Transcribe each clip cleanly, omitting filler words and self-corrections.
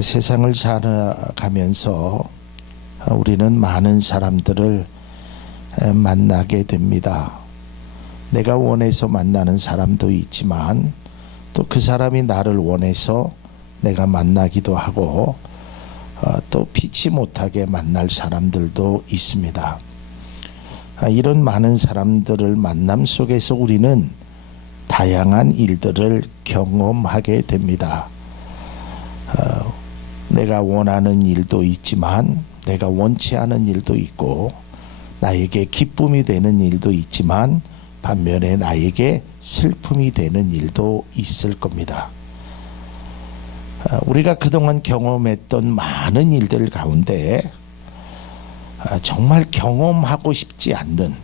세상을 살아가면서 우리는 많은 사람들을 만나게 됩니다. 내가 원해서 만나는 사람도 있지만 또 그 사람이 나를 원해서 내가 만나기도 하고 또 피치 못하게 만날 사람들도 있습니다. 이런 많은 사람들을 만남 속에서 우리는 다양한 일들을 경험하게 됩니다. 내가 원하는 일도 있지만 내가 원치 않은 일도 있고 나에게 기쁨이 되는 일도 있지만 반면에 나에게 슬픔이 되는 일도 있을 겁니다. 우리가 그동안 경험했던 많은 일들 가운데 정말 경험하고 싶지 않는,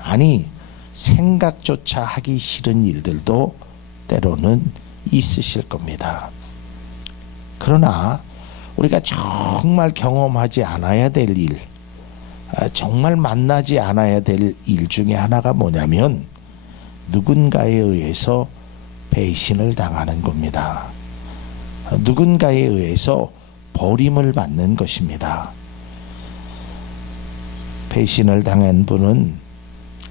아니 생각조차 하기 싫은 일들도 때로는 있으실 겁니다. 그러나 우리가 정말 경험하지 않아야 될 일, 정말 만나지 않아야 될 일 중에 하나가 뭐냐면 누군가에 의해서 배신을 당하는 겁니다. 누군가에 의해서 버림을 받는 것입니다. 배신을 당한 분은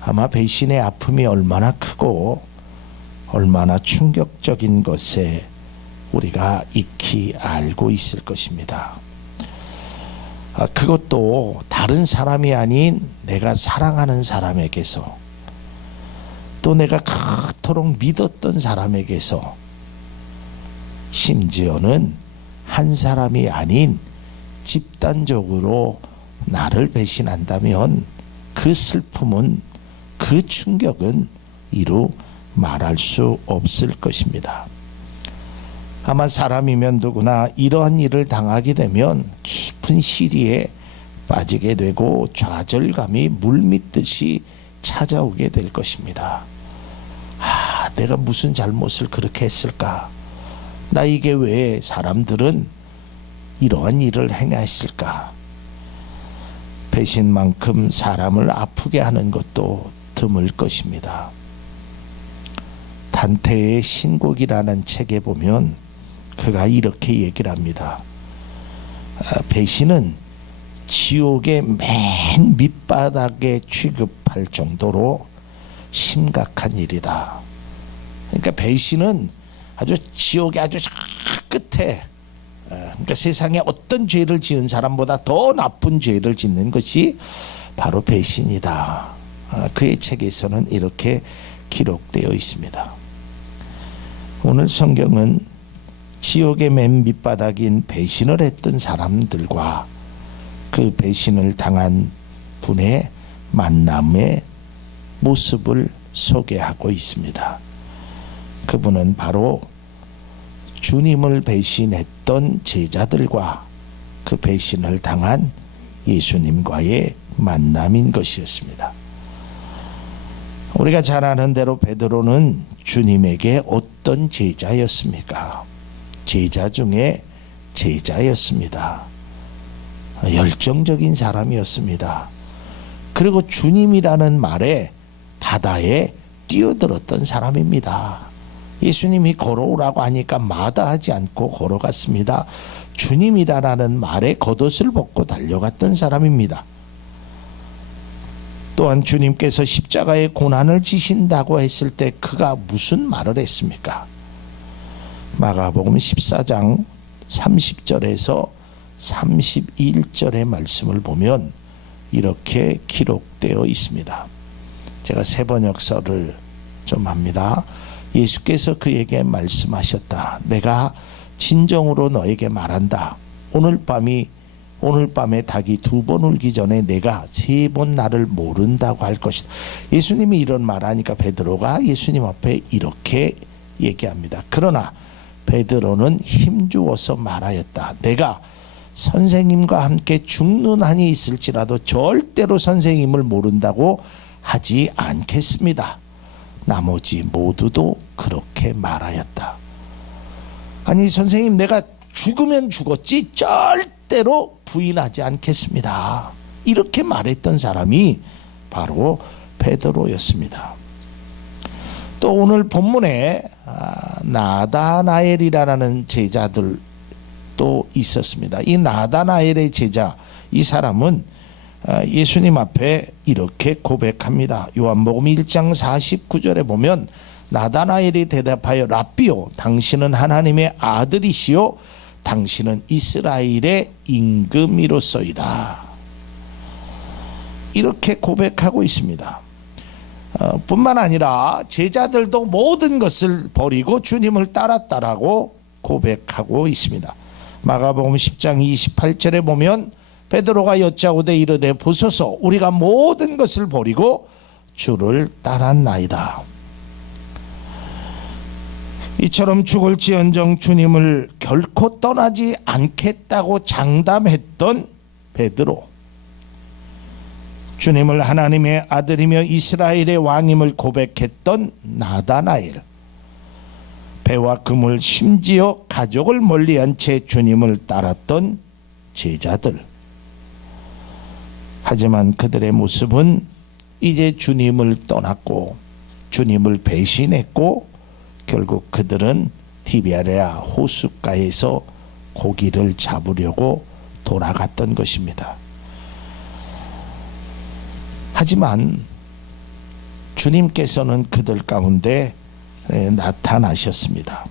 아마 배신의 아픔이 얼마나 크고 얼마나 충격적인 것에 우리가 익히 알고 있을 것입니다. 그것도 다른 사람이 아닌 내가 사랑하는 사람에게서, 또 내가 그토록 믿었던 사람에게서, 심지어는 한 사람이 아닌 집단적으로 나를 배신한다면 그 슬픔은, 그 충격은 이루 말할 수 없을 것입니다. 아마 사람이면 누구나 이러한 일을 당하게 되면 깊은 시리에 빠지게 되고 좌절감이 물밀듯이 찾아오게 될 것입니다. 내가 무슨 잘못을 그렇게 했을까? 나에게 왜 사람들은 이러한 일을 행했을까? 배신만큼 사람을 아프게 하는 것도 드물 것입니다. 단테의 신곡이라는 책에 보면 그가 이렇게 얘기를 합니다. 배신은 지옥의 맨 밑바닥에 취급할 정도로 심각한 일이다. 그러니까 배신은 아주 지옥의 아주 끝에, 그러니까 세상에 어떤 죄를 지은 사람보다 더 나쁜 죄를 짓는 것이 바로 배신이다. 그의 책에서는 이렇게 기록되어 있습니다. 오늘 성경은 지옥의 맨 밑바닥인 배신을 했던 사람들과 그 배신을 당한 분의 만남의 모습을 소개하고 있습니다. 그분은 바로 주님을 배신했던 제자들과 그 배신을 당한 예수님과의 만남인 것이었습니다. 우리가 잘 아는 대로 베드로는 주님에게 어떤 제자였습니까? 제자 중에 제자였습니다. 열정적인 사람이었습니다. 그리고 주님이라는 말에 바다에 뛰어들었던 사람입니다. 예수님이 걸어오라고 하니까 마다하지 않고 걸어갔습니다. 주님이라는 말에 겉옷을 벗고 달려갔던 사람입니다. 또한 주님께서 십자가의 고난을 지신다고 했을 때 그가 무슨 말을 했습니까? 마가복음 14장 30절에서 31절의 말씀을 보면 이렇게 기록되어 있습니다. 제가 세번역서를 좀 합니다. 예수께서 그에게 말씀하셨다. 내가 진정으로 너에게 말한다. 오늘 밤에 닭이 2번 울기 전에 내가 3번 나를 모른다고 할 것이다. 예수님이 이런 말하니까 베드로가 예수님 앞에 이렇게 얘기합니다. 그러나 베드로는 힘주어서 말하였다. 내가 선생님과 함께 죽는 한이 있을지라도 절대로 선생님을 모른다고 하지 않겠습니다. 나머지 모두도 그렇게 말하였다. 아니 선생님, 내가 죽으면 죽었지 절대로 부인하지 않겠습니다. 이렇게 말했던 사람이 바로 베드로였습니다. 또 오늘 본문에 나다나엘이라는 제자들 또 있었습니다. 이 나다나엘의 제자, 이 사람은 예수님 앞에 이렇게 고백합니다. 요한복음 1장 49절에 보면 나다나엘이 대답하여 랍비요, 당신은 하나님의 아들이시요 당신은 이스라엘의 임금이로소이다. 이렇게 고백하고 있습니다. 뿐만 아니라 제자들도 모든 것을 버리고 주님을 따랐다라고 고백하고 있습니다. 마가복음 10장 28절에 보면 베드로가 여짜오되 이르되 보소서, 우리가 모든 것을 버리고 주를 따랐나이다. 이처럼 죽을지언정 주님을 결코 떠나지 않겠다고 장담했던 베드로, 주님을 하나님의 아들이며 이스라엘의 왕임을 고백했던 나다나엘, 배와 금을 심지어 가족을 멀리한 채 주님을 따랐던 제자들. 하지만 그들의 모습은 이제 주님을 떠났고 주님을 배신했고 결국 그들은 디베랴 호숫가에서 고기를 잡으려고 돌아갔던 것입니다. 하지만 주님께서는 그들 가운데 나타나셨습니다.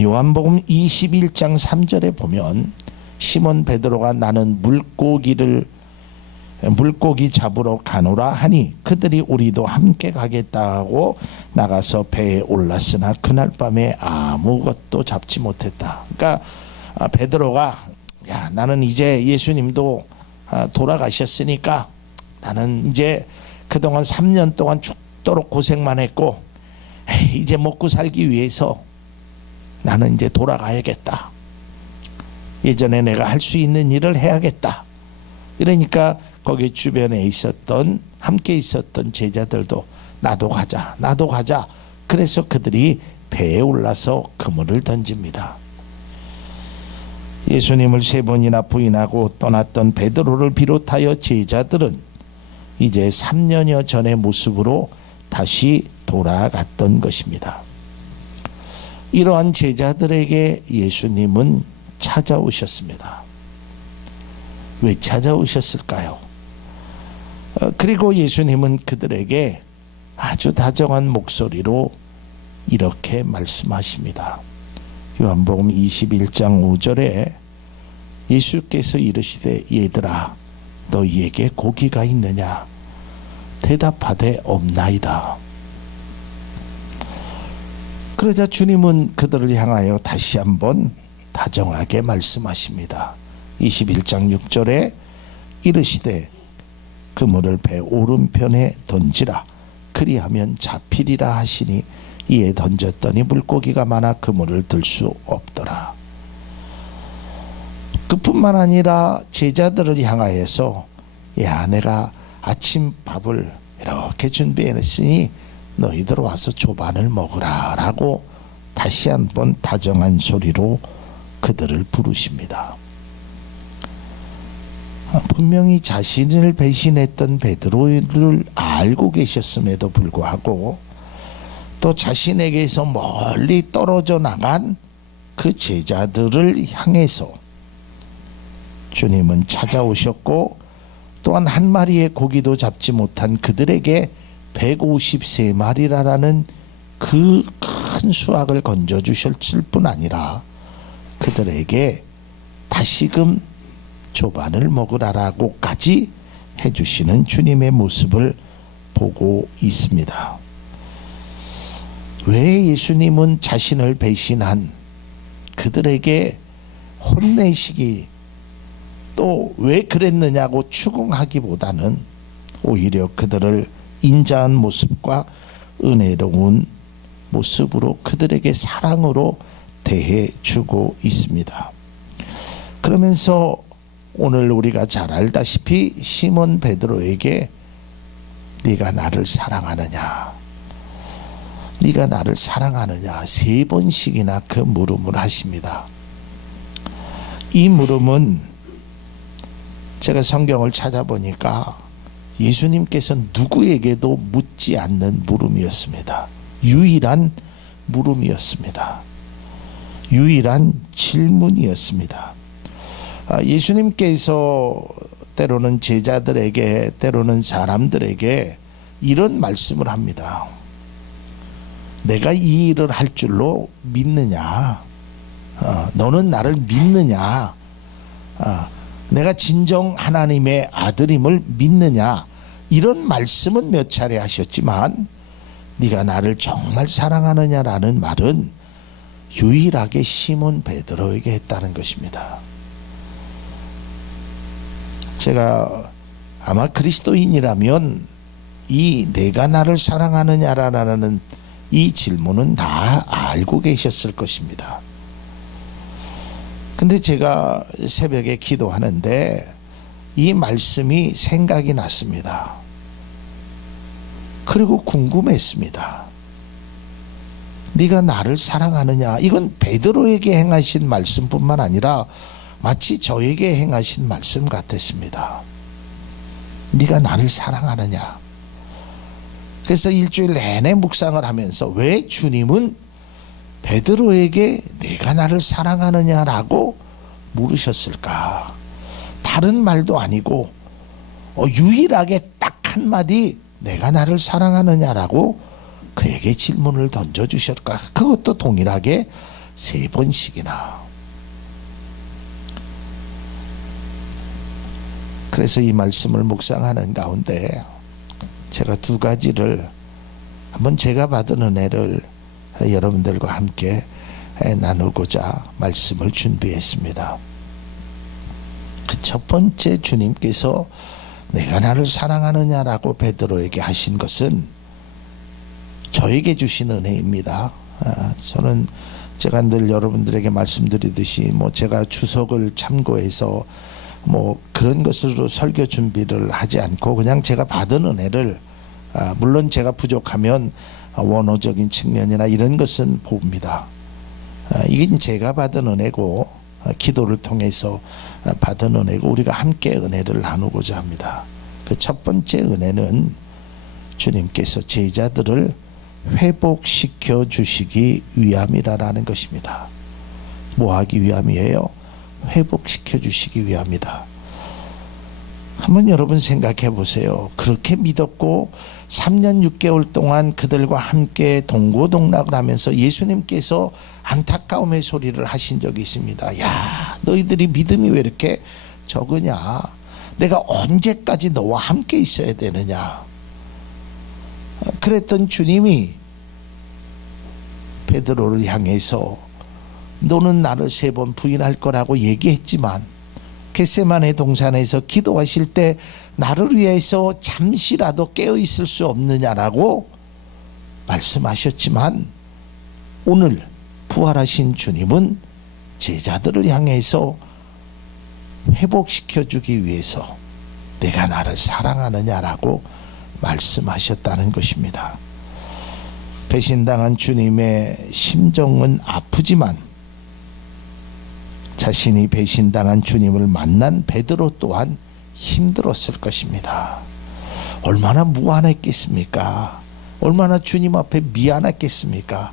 요한복음 21장 3절에 보면 시몬 베드로가 나는 물고기 잡으러 가노라 하니 그들이 우리도 함께 가겠다고 나가서 배에 올랐으나 그날 밤에 아무것도 잡지 못했다. 그러니까 베드로가 야, 나는 이제 예수님도 돌아가셨으니까 나는 이제 그동안 3년 동안 죽도록 고생만 했고 이제 먹고 살기 위해서 나는 이제 돌아가야겠다. 예전에 내가 할 수 있는 일을 해야겠다. 이러니까 거기 주변에 있었던 함께 있었던 제자들도 나도 가자. 그래서 그들이 배에 올라서 그물을 던집니다. 예수님을 3번이나 부인하고 떠났던 베드로를 비롯하여 제자들은 이제 3년여 전의 모습으로 다시 돌아갔던 것입니다. 이러한 제자들에게 예수님은 찾아오셨습니다. 왜 찾아오셨을까요? 그리고 예수님은 그들에게 아주 다정한 목소리로 이렇게 말씀하십니다. 요한복음 21장 5절에 예수께서 이르시되 얘들아 너희에게 고기가 있느냐? 대답하되 없나이다. 그러자 주님은 그들을 향하여 다시 한번 다정하게 말씀하십니다. 21장 6절에 이르시되 그물을 배 오른편에 던지라 그리하면 잡히리라 하시니 이에 던졌더니 물고기가 많아 그물을 들 수 없더라. 그뿐만 아니라 제자들을 향하여서 야, 내가 아침 밥을 이렇게 준비해놨으니 너희들 와서 조반을 먹으라 라고 다시 한번 다정한 소리로 그들을 부르십니다. 분명히 자신을 배신했던 베드로를 알고 계셨음에도 불구하고 또 자신에게서 멀리 떨어져 나간 그 제자들을 향해서 주님은 찾아오셨고 또한 한 마리의 고기도 잡지 못한 그들에게 153마리라는 그 큰 수확을 건져주셨을 뿐 아니라 그들에게 다시금 조반을 먹으라라고까지 해주시는 주님의 모습을 보고 있습니다. 왜 예수님은 자신을 배신한 그들에게 혼내시기 또 왜 그랬느냐고 추궁하기보다는 오히려 그들을 인자한 모습과 은혜로운 모습으로 그들에게 사랑으로 대해주고 있습니다. 그러면서 오늘 우리가 잘 알다시피 시몬 베드로에게 네가 나를 사랑하느냐? 네가 나를 사랑하느냐? 3번씩이나 그 물음을 하십니다. 이 물음은 제가 성경을 찾아보니까 예수님께서는 누구에게도 묻지 않는 물음이었습니다. 유일한 물음이었습니다. 유일한 질문이었습니다. 예수님께서 때로는 제자들에게, 때로는 사람들에게 이런 말씀을 합니다. 내가 이 일을 할 줄로 믿느냐? 너는 나를 믿느냐? 내가 진정 하나님의 아들임을 믿느냐? 이런 말씀은 몇 차례 하셨지만 네가 나를 정말 사랑하느냐라는 말은 유일하게 시몬 베드로에게 했다는 것입니다. 제가 아마 그리스도인이라면 이 내가 나를 사랑하느냐라는 이 질문은 다 알고 계셨을 것입니다. 근데 제가 새벽에 기도하는데 이 말씀이 생각이 났습니다. 그리고 궁금했습니다. 네가 나를 사랑하느냐? 이건 베드로에게 행하신 말씀뿐만 아니라 마치 저에게 행하신 말씀 같았습니다. 네가 나를 사랑하느냐? 그래서 일주일 내내 묵상을 하면서 왜 주님은 베드로에게 내가 나를 사랑하느냐라고 물으셨을까? 다른 말도 아니고 유일하게 딱 한마디 내가 나를 사랑하느냐라고 그에게 질문을 던져주셨을까? 그것도 동일하게 3번씩이나. 그래서 이 말씀을 묵상하는 가운데 제가 2가지를 한번 제가 받은 은혜를 여러분들과 함께 나누고자 말씀을 준비했습니다. 그 첫 번째, 주님께서 내가 나를 사랑하느냐라고 베드로에게 하신 것은 저에게 주신 은혜입니다. 저는 제가 늘 여러분들에게 말씀드리듯이 제가 주석을 참고해서 그런 것으로 설교 준비를 하지 않고 그냥 제가 받은 은혜를, 물론 제가 부족하면 원어적인 측면이나 이런 것은 봅니다. 이게 제가 받은 은혜고 기도를 통해서 받은 은혜고 우리가 함께 은혜를 나누고자 합니다. 그 첫 번째 은혜는 주님께서 제자들을 회복시켜 주시기 위함이라는 것입니다. 뭐 하기 위함이에요? 회복시켜 주시기 위함이다. 한번 여러분 생각해 보세요. 그렇게 믿었고 3년 6개월 동안 그들과 함께 동고동락을 하면서 예수님께서 안타까움의 소리를 하신 적이 있습니다. 야, 너희들이 믿음이 왜 이렇게 적으냐? 내가 언제까지 너와 함께 있어야 되느냐? 그랬던 주님이 베드로를 향해서 너는 나를 3번 부인할 거라고 얘기했지만 겟세마네 동산에서 기도하실 때 나를 위해서 잠시라도 깨어 있을 수 없느냐라고 말씀하셨지만 오늘 부활하신 주님은 제자들을 향해서 회복시켜 주기 위해서 내가 나를 사랑하느냐라고 말씀하셨다는 것입니다. 배신당한 주님의 심정은 아프지만 자신이 배신당한 주님을 만난 베드로 또한 힘들었을 것입니다. 얼마나 무안했겠습니까? 얼마나 주님 앞에 미안했겠습니까?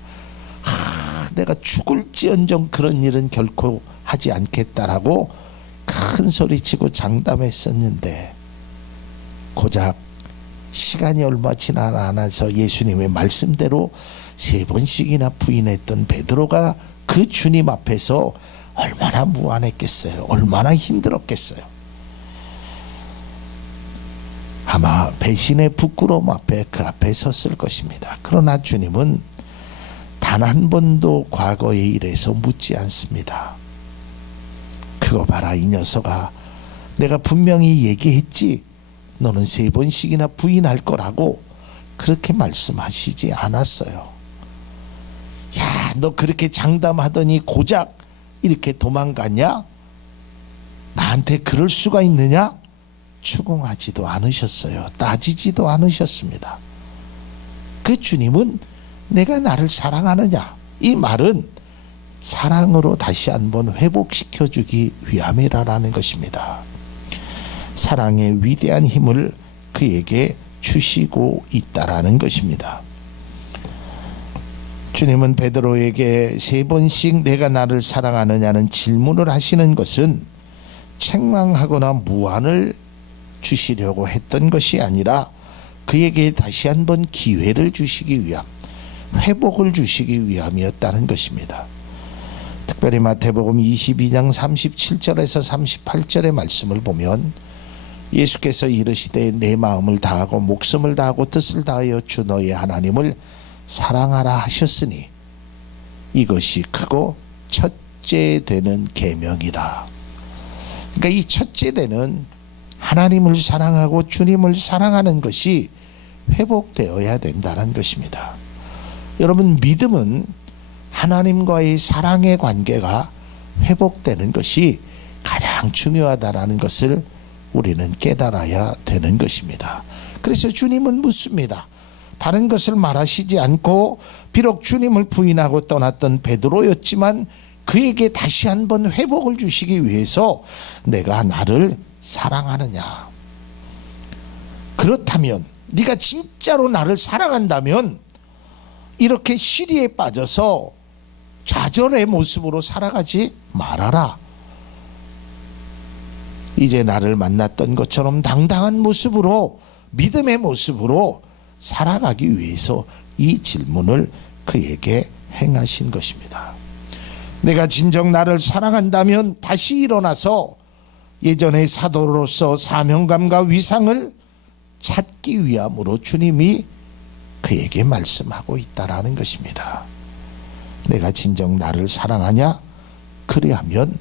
내가 죽을지언정 그런 일은 결코 하지 않겠다라고 큰 소리치고 장담했었는데 고작 시간이 얼마 지나 않아서 예수님의 말씀대로 3번씩이나 부인했던 베드로가 그 주님 앞에서 얼마나 무안했겠어요. 얼마나 힘들었겠어요. 아마 배신의 부끄러움 앞에 그 앞에 섰을 것입니다. 그러나 주님은 단 한 번도 과거의 일에서 묻지 않습니다. 그거 봐라 이 녀석아, 내가 분명히 얘기했지 너는 3번씩이나 부인할 거라고. 그렇게 말씀하시지 않았어요. 야, 너 그렇게 장담하더니 고작 이렇게 도망가냐? 나한테 그럴 수가 있느냐? 추궁하지도 않으셨어요. 따지지도 않으셨습니다. 그 주님은 내가 나를 사랑하느냐? 이 말은 사랑으로 다시 한번 회복시켜 주기 위함이라는 것입니다. 사랑의 위대한 힘을 그에게 주시고 있다라는 것입니다. 주님은 베드로에게 3번씩 내가 나를 사랑하느냐는 질문을 하시는 것은 책망하거나 무안을 주시려고 했던 것이 아니라 그에게 다시 한번 기회를 주시기 위함, 회복을 주시기 위함이었다는 것입니다. 특별히 마태복음 22장 37절에서 38절의 말씀을 보면 예수께서 이르시되 내 마음을 다하고 목숨을 다하고 뜻을 다하여 주 너의 하나님을 사랑하라 하셨으니 이것이 크고 첫째 되는 계명이라. 그러니까 이 첫째 되는 하나님을 사랑하고 주님을 사랑하는 것이 회복되어야 된다는 것입니다. 여러분, 믿음은 하나님과의 사랑의 관계가 회복되는 것이 가장 중요하다는 것을 우리는 깨달아야 되는 것입니다. 그래서 주님은 묻습니다. 다른 것을 말하시지 않고 비록 주님을 부인하고 떠났던 베드로였지만 그에게 다시 한번 회복을 주시기 위해서 내가 나를 사랑하느냐? 그렇다면 네가 진짜로 나를 사랑한다면 이렇게 시리에 빠져서 좌절의 모습으로 살아가지 말아라. 이제 나를 만났던 것처럼 당당한 모습으로, 믿음의 모습으로 살아가기 위해서 이 질문을 그에게 행하신 것입니다. 내가 진정 나를 사랑한다면 다시 일어나서 예전의 사도로서 사명감과 위상을 찾기 위함으로 주님이 그에게 말씀하고 있다라는 것입니다. 내가 진정 나를 사랑하냐? 그리하면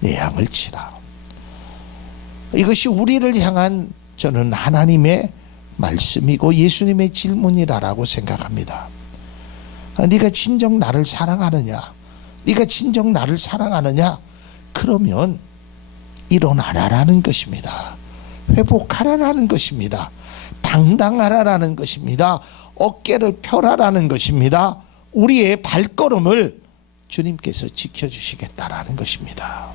내 양을 치라. 이것이 우리를 향한 저는 하나님의 말씀이고 예수님의 질문이라고 생각합니다. 네가 진정 나를 사랑하느냐? 네가 진정 나를 사랑하느냐? 그러면 일어나라라는 것입니다. 회복하라라는 것입니다. 당당하라라는 것입니다. 어깨를 펴라라는 것입니다. 우리의 발걸음을 주님께서 지켜주시겠다라는 것입니다.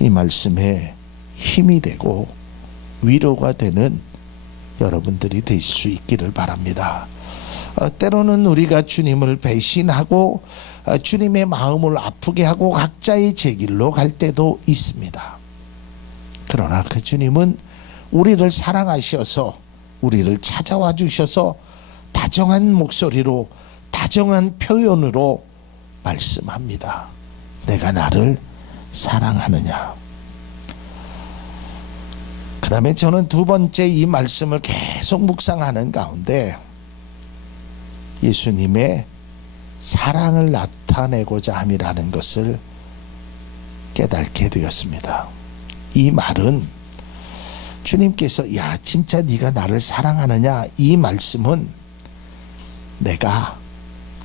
이 말씀에 힘이 되고 위로가 되는 여러분들이 되실 수 있기를 바랍니다. 때로는 우리가 주님을 배신하고 주님의 마음을 아프게 하고 각자의 제 길로 갈 때도 있습니다. 그러나 그 주님은 우리를 사랑하셔서 우리를 찾아와 주셔서 다정한 목소리로, 다정한 표현으로 말씀합니다. 내가 나를 사랑하느냐? 그 다음에 저는 두 번째 이 말씀을 계속 묵상하는 가운데 예수님의 사랑을 나타내고자 함이라는 것을 깨닫게 되었습니다. 이 말은 주님께서 야 진짜 네가 나를 사랑하느냐? 이 말씀은 내가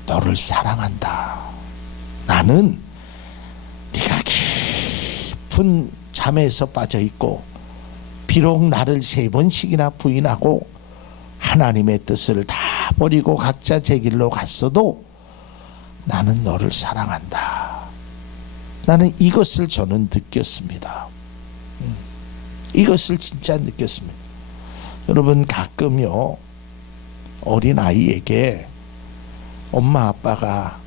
너를 사랑한다. 나는 네가 깊은 잠에서 빠져있고 비록 나를 3번씩이나 부인하고 하나님의 뜻을 다 버리고 각자 제 길로 갔어도 나는 너를 사랑한다. 나는 이것을 저는 느꼈습니다. 이것을 진짜 느꼈습니다. 여러분 가끔요 어린 아이에게 엄마 아빠가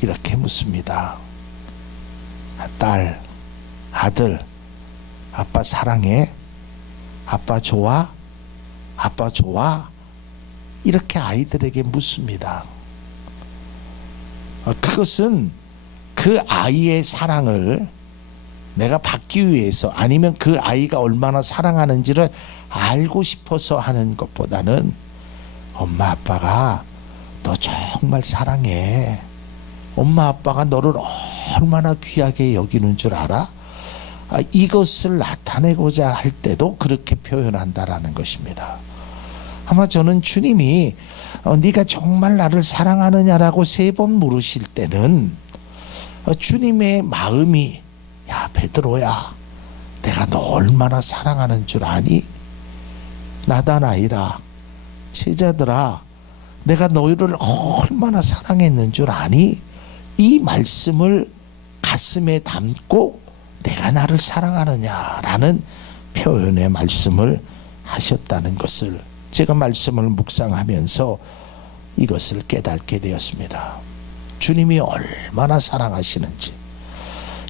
이렇게 묻습니다. 딸, 아들, 아빠 사랑해? 아빠 좋아? 아빠 좋아? 이렇게 아이들에게 묻습니다. 그것은 그 아이의 사랑을 내가 받기 위해서 아니면 그 아이가 얼마나 사랑하는지를 알고 싶어서 하는 것보다는 엄마 아빠가 너 정말 사랑해. 엄마 아빠가 너를 얼마나 귀하게 여기는 줄 알아? 이것을 나타내고자 할 때도 그렇게 표현한다라는 것입니다. 아마 저는 주님이 네가 정말 나를 사랑하느냐라고 3번 물으실 때는 주님의 마음이 야 베드로야 내가 너 얼마나 사랑하는 줄 아니? 나다나이라 제자들아 내가 너희를 얼마나 사랑했는 줄 아니? 이 말씀을 가슴에 담고 내가 나를 사랑하느냐라는 표현의 말씀을 하셨다는 것을 제가 말씀을 묵상하면서 이것을 깨닫게 되었습니다. 주님이 얼마나 사랑하시는지.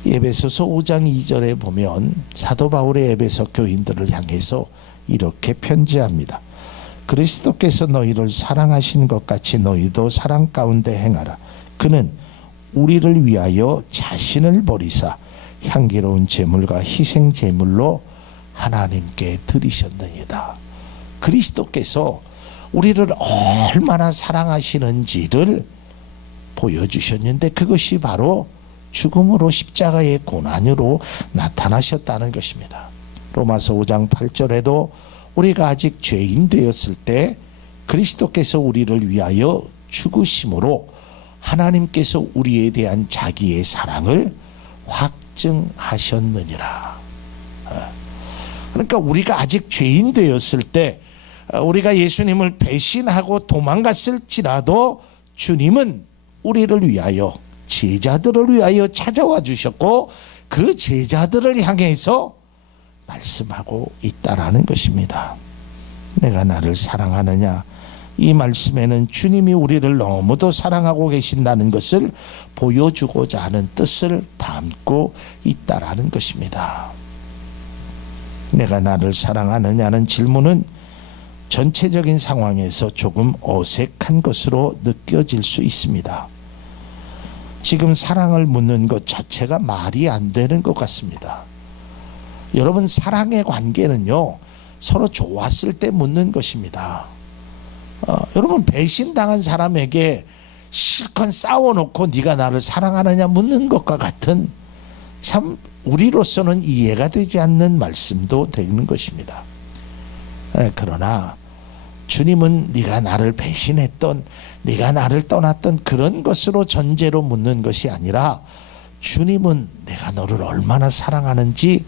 에베소서 5장 2절에 보면 사도 바울의 에베소 교인들을 향해서 이렇게 편지합니다. 그리스도께서 너희를 사랑하신 것 같이 너희도 사랑 가운데 행하라. 그는 우리를 위하여 자신을 버리사 향기로운 제물과 희생 제물로 하나님께 드리셨느니라. 그리스도께서 우리를 얼마나 사랑하시는지를 보여주셨는데 그것이 바로 죽음으로 십자가의 고난으로 나타나셨다는 것입니다. 로마서 5장 8절에도 우리가 아직 죄인 되었을 때 그리스도께서 우리를 위하여 죽으심으로 하나님께서 우리에 대한 자기의 사랑을 확증하셨느니라. 그러니까 우리가 아직 죄인 되었을 때 우리가 예수님을 배신하고 도망갔을지라도 주님은 우리를 위하여 제자들을 위하여 찾아와 주셨고 그 제자들을 향해서 말씀하고 있다라는 것입니다. 내가 나를 사랑하느냐? 이 말씀에는 주님이 우리를 너무도 사랑하고 계신다는 것을 보여주고자 하는 뜻을 담고 있다라는 것입니다. 내가 나를 사랑하느냐는 질문은 전체적인 상황에서 조금 어색한 것으로 느껴질 수 있습니다. 지금 사랑을 묻는 것 자체가 말이 안 되는 것 같습니다. 여러분, 사랑의 관계는요, 서로 좋았을 때 묻는 것입니다. 여러분, 배신당한 사람에게 실컷 싸워놓고 네가 나를 사랑하느냐 묻는 것과 같은 참 우리로서는 이해가 되지 않는 말씀도 되는 것입니다. 그러나 주님은 네가 나를 배신했던, 네가 나를 떠났던 그런 것으로 전제로 묻는 것이 아니라 주님은 내가 너를 얼마나 사랑하는지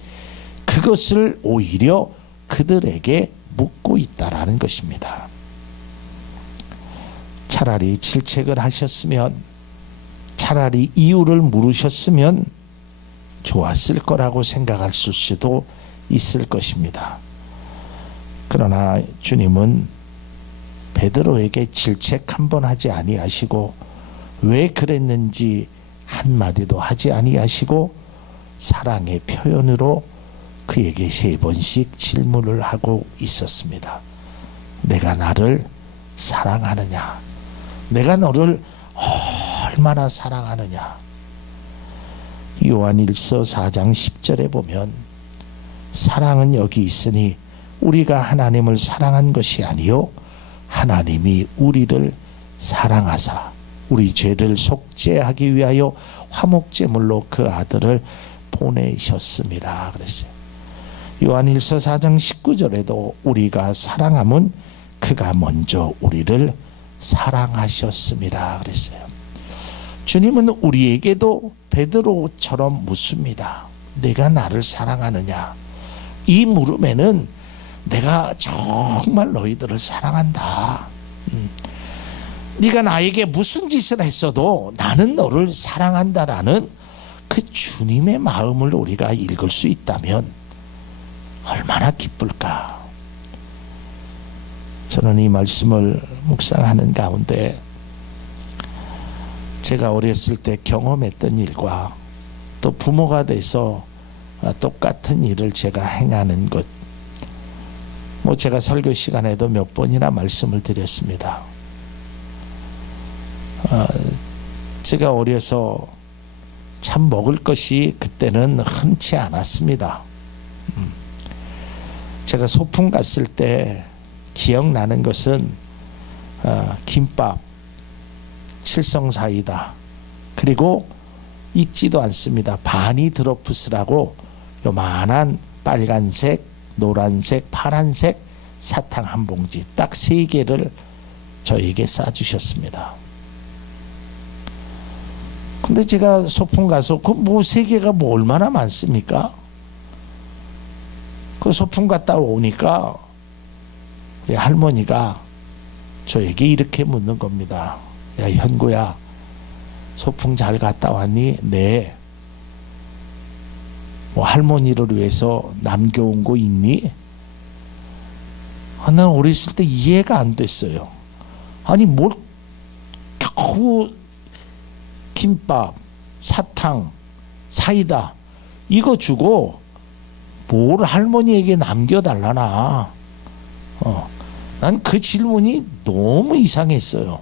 그것을 오히려 그들에게 묻고 있다라는 것입니다. 차라리 질책을 하셨으면, 차라리 이유를 물으셨으면 좋았을 거라고 생각할 수도 있을 것입니다. 그러나 주님은 베드로에게 질책 한 번 하지 아니하시고 왜 그랬는지 한마디도 하지 아니하시고 사랑의 표현으로 그에게 3번씩 질문을 하고 있었습니다. 내가 나를 사랑하느냐? 내가 너를 얼마나 사랑하느냐? 요한일서 4장 10절에 보면 사랑은 여기 있으니 우리가 하나님을 사랑한 것이 아니요 하나님이 우리를 사랑하사 우리 죄를 속죄하기 위하여 화목제물로 그 아들을 보내셨습니다. 그랬어요. 요한일서 4장 19절에도 우리가 사랑함은 그가 먼저 우리를 사랑하셨습니다. 그랬어요. 주님은 우리에게도 베드로처럼 묻습니다. 내가 나를 사랑하느냐? 이 물음에는 내가 정말 너희들을 사랑한다. 네가 나에게 무슨 짓을 했어도 나는 너를 사랑한다라는 그 주님의 마음을 우리가 읽을 수 있다면 얼마나 기쁠까. 저는 이 말씀을 묵상하는 가운데 제가 어렸을 때 경험했던 일과 또 부모가 돼서 똑같은 일을 제가 행하는 것, 제가 설교 시간에도 몇 번이나 말씀을 드렸습니다. 제가 어려서 참 먹을 것이 그때는 흔치 않았습니다. 제가 소풍 갔을 때 기억나는 것은 김밥, 칠성사이다, 그리고 잊지도 않습니다. 바니드로프스라고 요만한 빨간색, 노란색, 파란색 사탕 한 봉지 딱 3개를 저에게 싸주셨습니다. 근데 제가 소풍 가서 그 3개가 얼마나 많습니까? 그 소풍 갔다 오니까 우리 할머니가 저에게 이렇게 묻는 겁니다. 야, 현구야, 소풍 잘 갔다 왔니? 네. 할머니를 위해서 남겨온 거 있니? 난 어렸을 때 이해가 안 됐어요. 아니, 뭘 겨우 김밥, 사탕, 사이다 이거 주고 뭘 할머니에게 남겨달라나. 난 그 질문이 너무 이상했어요.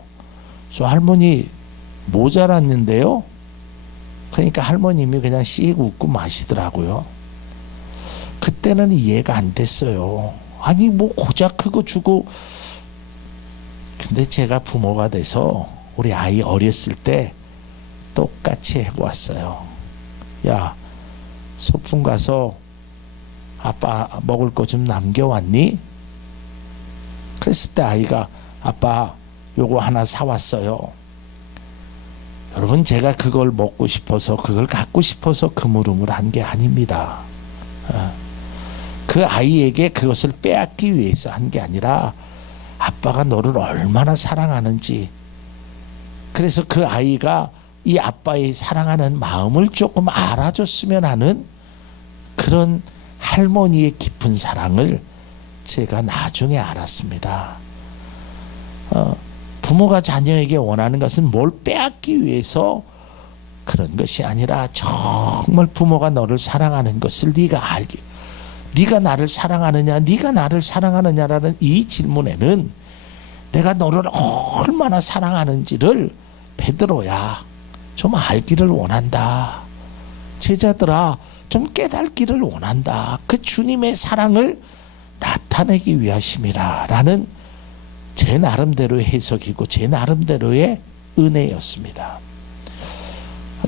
그래서 할머니 모자랐는데요. 그러니까 할머님이 그냥 씩 웃고 마시더라고요. 그때는 이해가 안 됐어요. 아니 뭐 고작 그거 주고. 근데 제가 부모가 돼서 우리 아이 어렸을 때 똑같이 해보았어요. 야, 소풍 가서 아빠 먹을 거 좀 남겨왔니? 그랬을 때 아이가 아빠 요거 하나 사왔어요. 여러분 제가 그걸 먹고 싶어서 그걸 갖고 싶어서 그물음을 한 게 아닙니다. 그 아이에게 그것을 빼앗기 위해서 한 게 아니라 아빠가 너를 얼마나 사랑하는지, 그래서 그 아이가 이 아빠의 사랑하는 마음을 조금 알아줬으면 하는 그런 할머니의 깊은 사랑을 제가 나중에 알았습니다. 부모가 자녀에게 원하는 것은 뭘 빼앗기 위해서 그런 것이 아니라 정말 부모가 너를 사랑하는 것을 네가 알게, 네가 나를 사랑하느냐, 네가 나를 사랑하느냐라는 이 질문에는 내가 너를 얼마나 사랑하는지를 베드로야 좀 알기를 원한다. 제자들아 좀 깨닫기를 원한다. 그 주님의 사랑을 나타내기 위하심이라 라는 제 나름대로의 해석이고 제 나름대로의 은혜였습니다.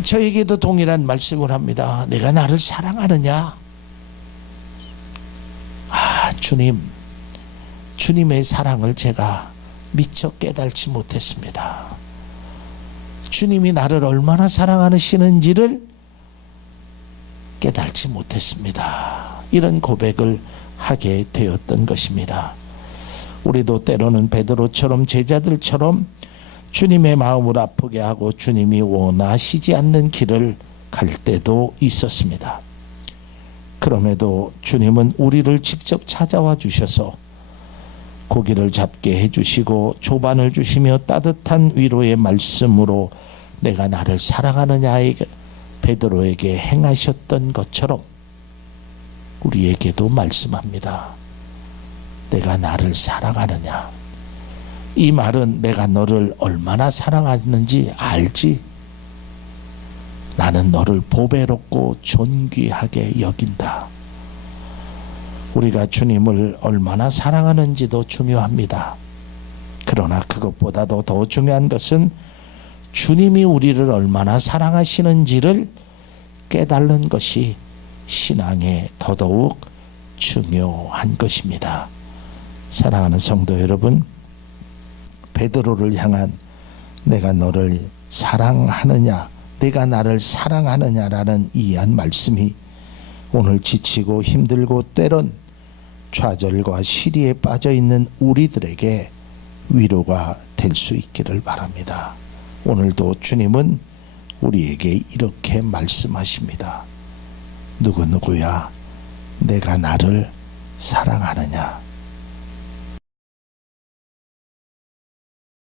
저에게도 동일한 말씀을 합니다. 내가 나를 사랑하느냐? 주님의 사랑을 제가 미처 깨달지 못했습니다. 주님이 나를 얼마나 사랑하시는지를 깨달지 못했습니다. 이런 고백을 하게 되었던 것입니다. 우리도 때로는 베드로처럼 제자들처럼 주님의 마음을 아프게 하고 주님이 원하시지 않는 길을 갈 때도 있었습니다. 그럼에도 주님은 우리를 직접 찾아와 주셔서 고기를 잡게 해주시고 조반을 주시며 따뜻한 위로의 말씀으로 내가 나를 사랑하느냐에게 베드로에게 행하셨던 것처럼 우리에게도 말씀합니다. 내가 나를 사랑하느냐? 이 말은 내가 너를 얼마나 사랑하는지 알지? 나는 너를 보배롭고 존귀하게 여긴다. 우리가 주님을 얼마나 사랑하는지도 중요합니다. 그러나 그것보다도 더 중요한 것은 주님이 우리를 얼마나 사랑하시는지를 깨달는 것이 신앙에 더더욱 중요한 것입니다. 사랑하는 성도 여러분, 베드로를 향한 내가 너를 사랑하느냐, 내가 나를 사랑하느냐라는 이 한 말씀이 오늘 지치고 힘들고 때론 좌절과 시리에 빠져 있는 우리들에게 위로가 될 수 있기를 바랍니다. 오늘도 주님은 우리에게 이렇게 말씀하십니다. 누구누구야, 내가 나를 사랑하느냐?